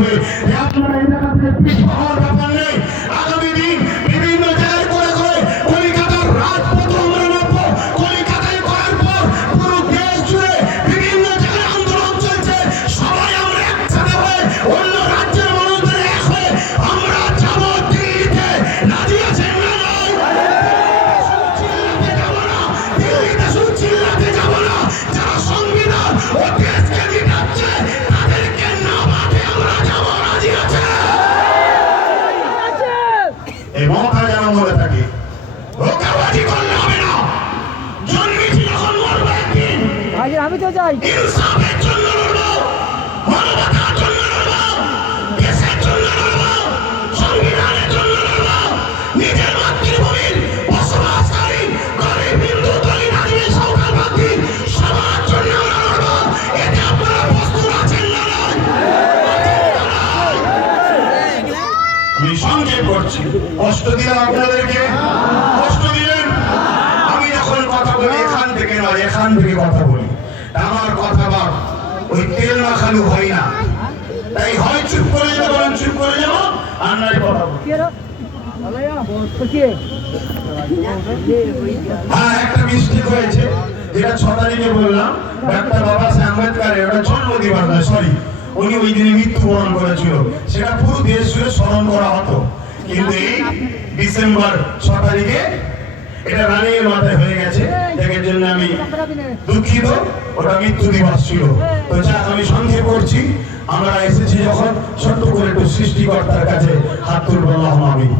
যাবে। আপনারা এই জায়গাতে পিছপা হওয়ার ব্যাপার নেই। আগামী দিন বিভিন্ন জায়গায় করে করে কলিকাতার রাজপথ আমরা নামবো। কলিকাতায় করার পর পুরো দেশ জুড়ে বিভিন্ন জায়গায় আন্দোলন চলছে। সবাই আমরা একসাথে হয়ে অন্য রাজ্যের মানুষদের এক হয়ে আমরা যাব দিল্লিতে। রাজি আছেন না? চিল্লাতে যাব না, দিল্লিতে শুধু চিল্লাতে যাব না। যারা সংবিধান ও দেশকে মিটাচ্ছে তাদেরকে নামাতে আমরা যাব। রাজি আছে? এই মমতা যেন মনে থাকে, ধোঁকাবাজি করলে হবে না। জন্মেছি যখন মরবো একদিন। আমি তো যাই ইনসাফের জন্য লড়বো, মানবতার জন্য লড়বো, দেশের জন্য লড়বো, সংবিধানের জন্য লড়বো, নিজের মাতৃভূমির বসবাসকারী গরিব হিন্দু দলিত আদিবাসী সাঁওতাল বাগদি সবার জন্য আমরা লড়বো। এতে আপনারা প্রস্তুত আছেন না? আমি সংক্ষেপ করছি, কষ্ট দিলাম আপনাদেরকে, কষ্ট দিলেন। আমি যখন কথা বলি এখান থেকে নয়, এখান থেকে কথা বলি। আমার কথা বাদ ওই তেল মাখানো হয় না। তাই হয় চুপ করে যেতে বলেন, চুপ করে যাবো, আর নয় কথা বলি। হ্যাঁ, একটা মিস্টেক হয়েছে, যেটা 6 তারিখে বললাম। ডাক্তার বাবা সাহেব আম্বেদকরের ওটা জন্মদিবস নয়, সরি, উনি ওই দিনে মৃত্যুবরণ করেছিল। সেটা পুরো দেশ জুড়ে স্মরণ করা হতো, কিন্তু এই ডিসেম্বর 6 তারিখে এটা রানিংয়ের মাথায় হয়ে গেছে। এর জন্য আমি দুঃখিত, ওটা মৃত্যু দিবস ছিল। তো যাক, আমি সংক্ষেপ করছি। আমরা এসেছি যখন ছোট্ট করে একটু সৃষ্টিকর্তার কাছে হাত তুলব। আল্লাহুম্মা আমিন।